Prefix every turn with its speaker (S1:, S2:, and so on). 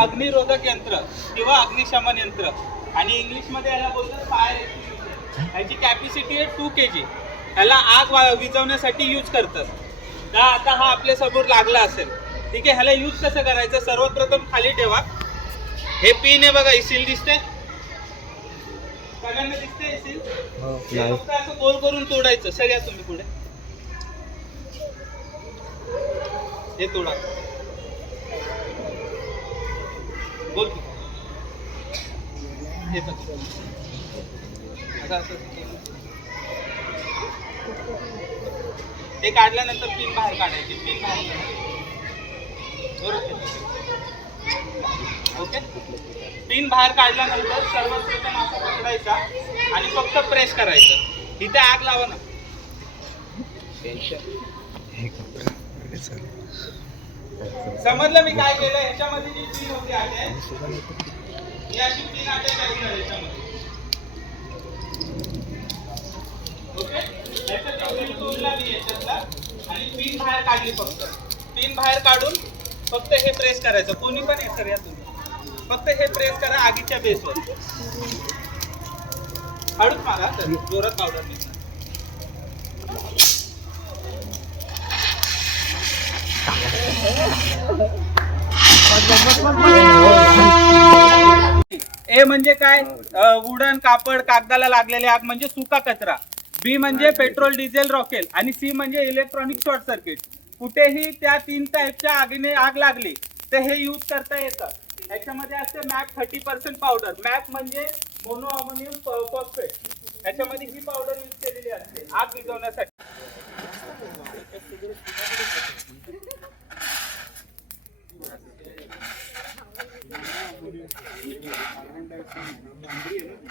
S1: अग्निरोधक यंत्र किंवा अग्निशमन यंत्र. आणि इंग्लिशमध्ये याला बोलतात फायर याची कॅपॅसिटी आहे टू के जी याला आग वा- विझवण्यासाठी यूज करतात. तर आता हा आपल्यासमोर लागला असेल. ठीक आहे ह्याला यूज कसं करायचं? सर्वप्रथम खाली ठेवा. हे पिन आहे बघा इसील दिसते सगळ्यांना दिसते इसील? हे फक्त असं गोल करून तोडायचं. सर या तुम्ही पुढे. हे तोडा. बोल तू. हे. असं. ते काढल्यानंतर पिन बाहेर काढायची. पिन बाहेर काढायची. बरोबर? ओके? पिन बाहेर काढल्यानंतर सर्वप्रथम असा पकडायचा आणि फक्त प्रेस करायचं. इथे आग लावा ना. समजलं मी काय केलं ह्याच्यामध्ये जी पिन आहे आहे ओके मी याच्यातला आणि पिन बाहेर काढली फक्त पिन बाहेर काढून फक्त हे प्रेस करायचं कोणी पण आहे सर या तुम्ही फक्त हे प्रेस करा आगीच्या बेसवर हळूच मागा सर जोरात पावडर नाही ए म्हणजे काय? वुडन कापड कागदाला लागलेले आग म्हणजे सुका कचरा. बी म्हणजे पेट्रोल डिझेल रॉकेल. आणि सी म्हणजे इलेक्ट्रॉनिक शॉर्ट सर्किट. कुठेही त्या तीन टाईपच्या आगीने आग लागली तर हे यूज करता येतं. याच्यामध्ये असते MAP thirty percent powder MAP म्हणजे मोनो अमोनियम फॉस्फेट याच्यामध्ये ही पावडर यूज केलेली असते आग विझवण्यासाठी. Gracias.